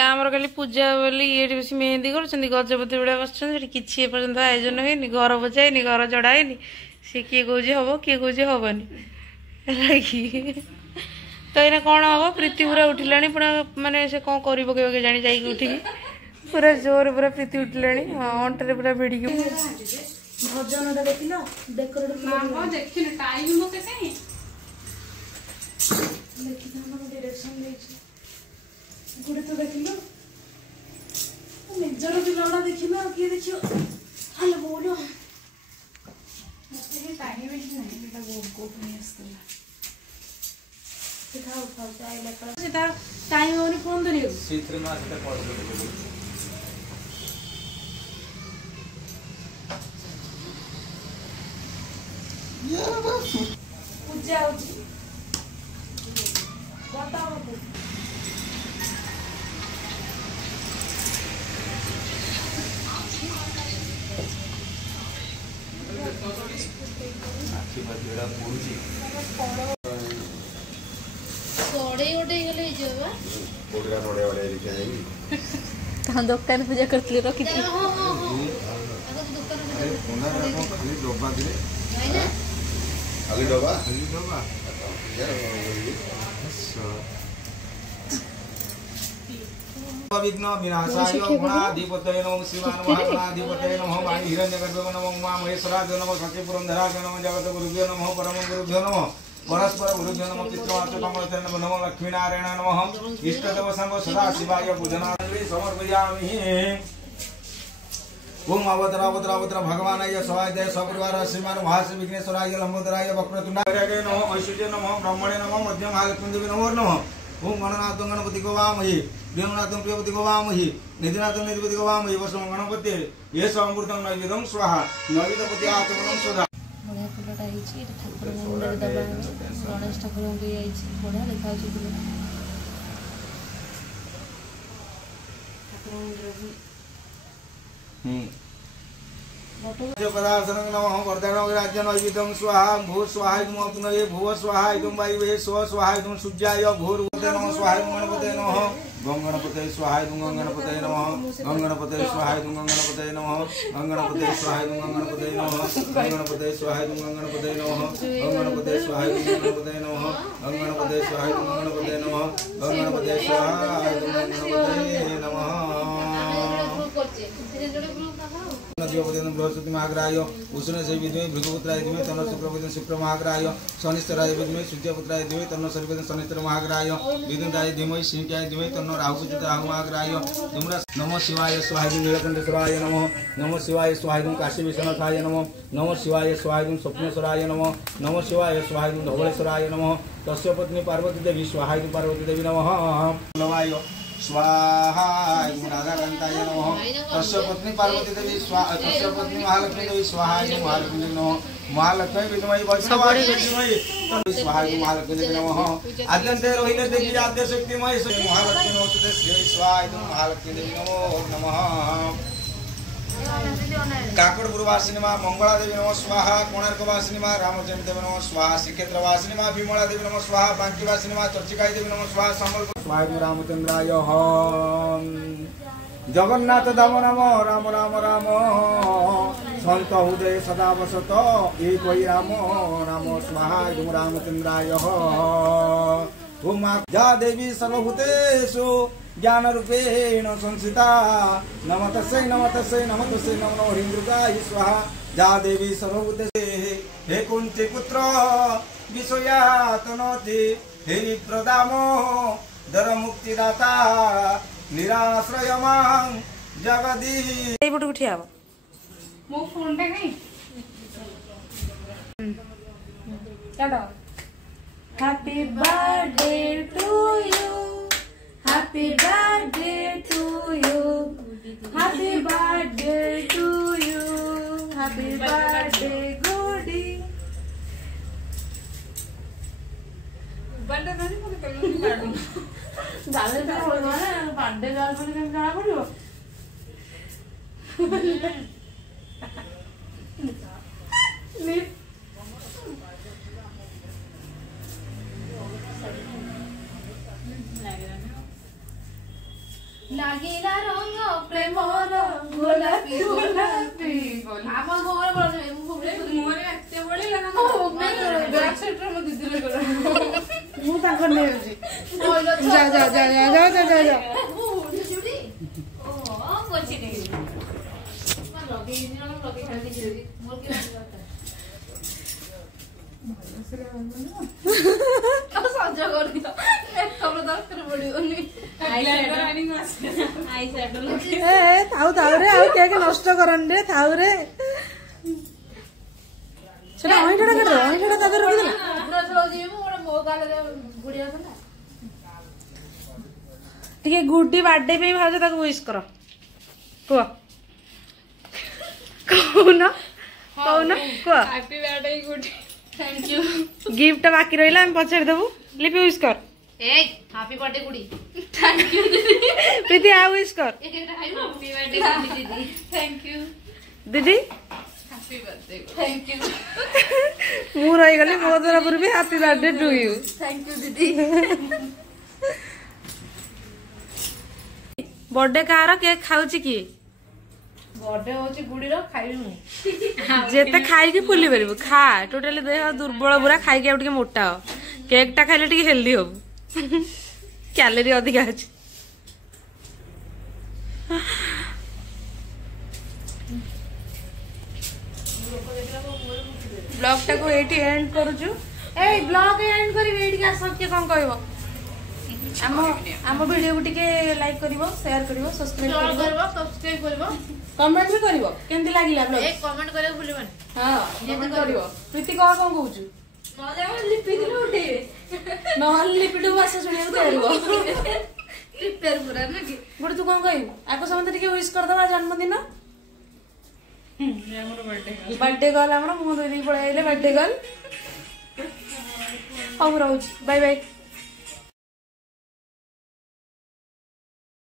आमर खाली पूजा बोली ये बस मेहंदी कर गजपति गुड़ा बस किसी एपर्तंत आयोजन होनी घर बजाइनि घर चढ़ाईनि सी किए कौच हम किए कौच हेनी तो ये कौन हम प्रीति पूरा उठिला पुरा मानने से कौन कर पकड़ जानी जाइए उठिकी पूरा जोर पूरा प्रीति उठिला अंटे पूरा भिड़िक भजन गुड़े तो देख लो निजर पिला देख लो किए देखियो हेलो बोलो मते टाइम भी नहीं बेटा वो नहीं आसला सीधा उठा जाए लेकर सीधा टाइम होनी फोन धरियो सीधे में सीधा पड़ पूजा होची बताओ दुकान पूजा करते रखी विघ्न विनाशाय गुणाधिपतये नमः शिवाय गुणाधिपतये नमः वाणी हिरण्यगर्भो नमः उमा महेश्वराय नमः सत्य पुरंदराय नमः जगत गुरुभ्यो नमः परम गुरुभ्यो नमः परस्पर गुरुभ्यो नमः पितृमातृ कमलतरे नमः लक्ष्मीनारायण नमः इष्टदेव सर्व सदा शिवाय पूजनाय समर्पयामि। ओम अवतरावतरावतर भगवानाय सवाय सपरिवार श्रीमान महाश्री विघ्नेश्वराय लंबोदराय वक्रतुंडाय नमः ऐश्वर्य नमः ब्रह्मणे नमः मध्यम महालक्ष्मी देवी नमः ओम गणनाथ गणपति गवामहि देवनाथ प्रियपति गवामहि निधिनाथ निधिपति गवामहि वसम गणपति ये समृद्धं नैवेद्यं स्वाहा नैवेद्यपति आचमनं सदा बढ़िया फुलटा होइछि ठाकुर मुंडे दबा गणेश ठाकुर को आइछि बढ़िया देखा होछि फुल ठाकुर मुंडे पदार्थनं नमः वर्धनं राज्यं नैवेद्यं स्वाहा भूः स्वाहा इदं भुवः स्वाहा इदं वायुवे स्व स्वाहा इदं सूर्याय भूर्भुवः नमः स्वाहा गणपतये नमः गंगणपतये स्वाहा इदं गंगणपतये नमः गंगणपतये स्वाहा इदं गंगणपतये नमः गंगणपतये स्वाहा इदं गंगणपतये नमः गंगणपतये स्वाहा इदं गंगणपतये नमः गंगणपतये स्वाहा इदं गंगणपतये नमः गंगणपतये स्वाहा इदं गंगणपतये नमः गंगणपतये स्वाहा इदं गंगणपतये नमः। बृहस्पति महाग्राय उष्ण से विद्मे भृगुपुत्राय धीमहि तन्नो शुक्रपति शुक्र महाग्राय शनिश्चराय विद्मे सूर्यपुत्राय धीमहि तन्नो शनिश्चर शनिश्चर महाग्राय विद्युताय धीमहि सिंहकाय धीमहि तन्नो राहुपुत्र राहु महाग्राय धूम्र नमः शिवाय स्वाहाय नीलकंठेश्वराय नमः नमः शिवाय स्वाहाय काशी विश्वनाथाय नमः नमः शिवाय स्वाहाय स्वप्नेश्वराय नमः नमः शिवाय स्वाहाय धवलेश्वराय नमः तस्य पत्नी पार्वती देवी स्वाहाय पार्वती देवी नमः नवाय स्वाहा राधाकांताय नमः तस्य पत्नी पार्वती देवी स्वाहा तस्य पत्नी महालक्ष्मी देवी स्वाहा महालक्ष्मी देवी नमः महालक्ष्मी विद्महि वैष्णवाय धीमहि स्वाहा महालक्ष्मी देवी नमः आद्यन्ते रोहिणी देवी आद्य शक्तिमय महालक्ष्मी नमोस्तुते श्री स्वाहा महालक्ष्मी देवी नमो नमः। काकड़पुरवासिनी मां मंगला देवी नमः स्वाहा कोणार्कवासिनी मां रामचंद्र देवी नमः स्वाहा श्रीक्षेत्रवासिनी मां विमला देवी नमः स्वाहा बांकीवासिनी मां चर्चिकाई देवी नमः स्वाहा संबलपुर स्वाहा रामचंद्राय जगन्नाथ धाम नमो राम राम राम संत हृदय सदा वसत एक वही राम राम स्वाहा रामचंद्राय ओम जा देवी सर्वभूतेषु ज्ञान रूपेण संस्थिता नमस्तस्यै नमस्तस्यै नमस्तस्यै नमो नमो ह्रीं स्वाहा जा देवी सर्वभूते हे कुंती पुत्र विषयातनोति हे प्रदामो दर मुक्तिदाता निराश्रय मां जगदी ए बट उठिया मो फोन पे नहीं चलो happy birthday to you happy birthday to you happy birthday to you happy birthday Guddi birthday नहीं मुझे कल नहीं काटूं जाले तो बोलवा ना बर्थडे जाल पर केम जाना पड़ियो ଲାଗିଲା ରଙ୍ଗ ପ୍ରେମର ଗୋଲାପୀ ଗୋଲାପୀ ଆମ ଘର ବଳ ମୋର ଏତେ ବଳିଲା ନା ବ୍ୟାକ୍ ସାଇଡରେ ମୋ ଦିଦିର ଗଲା ମୁଁ ତାଙ୍କର ନେଉଛି ଯା ଯା ଯା ଯା ଯା ଯା ଯା ଯା ସଜ କରିଦିଅ ଦରକାର ପଡିବନି ଥାଉ ଥାଉ ରେ ଆଉ କେକ୍ ନଷ୍ଟ କରନି ରେ ଥାଉ ରେ ସେଟା ଅଇଁଠାଟା କାଟିଦେବ ଅଇଁଠାଟା ତା ଦେହରେ ରଖିଦେଲା ଟିକେ ଗୁଡି ବାର୍ଥଡେ ପାଇଁ ଭାଉଜ ତାକୁ ୱିଶ କର କୁହ କହୁନ କହୁନ କୁହ ହାପି ବାର୍ଥଡେ ଗୁଡ୍ थैंक यू गिफ्ट बाकी रहिला हम पछाड़ देबू लिपि यूज कर ए happy birthday Guddi thank you दीदी प्रीति आ यूज कर एक एक खाइबो हैप्पी बर्थडे दीदी थैंक यू दीदी हैप्पी बर्थडे थैंक यू मु रही गली मो तरफ भी happy birthday to you thank you दीदी बर्थडे कार केक खाउची की बर्थडे होची गुडीर खाइबु जेते खाई के फुली परबो खा टोटली देह दुर्बल पूरा खाई के टिके मोटा हो केक टा खाइले टिके हेल्दी हो कैलोरी अधिक अछि ब्लॉग टा को एटी एंड करूछु ए ब्लॉग एंड करी एटी का सत्य कोन कहबो आम वीडियो को टिके लाइक करिवो शेयर करिवो सब्सक्राइब करिवो सब्सक्राइब करबो कमेंट भी करिवो केंदी लागिला ब्लॉग एक कमेंट करे भूलिबन हां कमेंट करिवो प्रीति कोन कोन कहूछु मजा लिपि दिनु उठे नहले लिपिडू भाषा सुनिया तैयार प्रिपेयर पूरा ना कि गुड तू कोन कहू आको समते टिके विश कर दवा जन्मदिन हमर बर्थडे गर्ल हमर मुंह धोई दी पळे आइले बर्थडे गर्ल अब रहू बाय बाय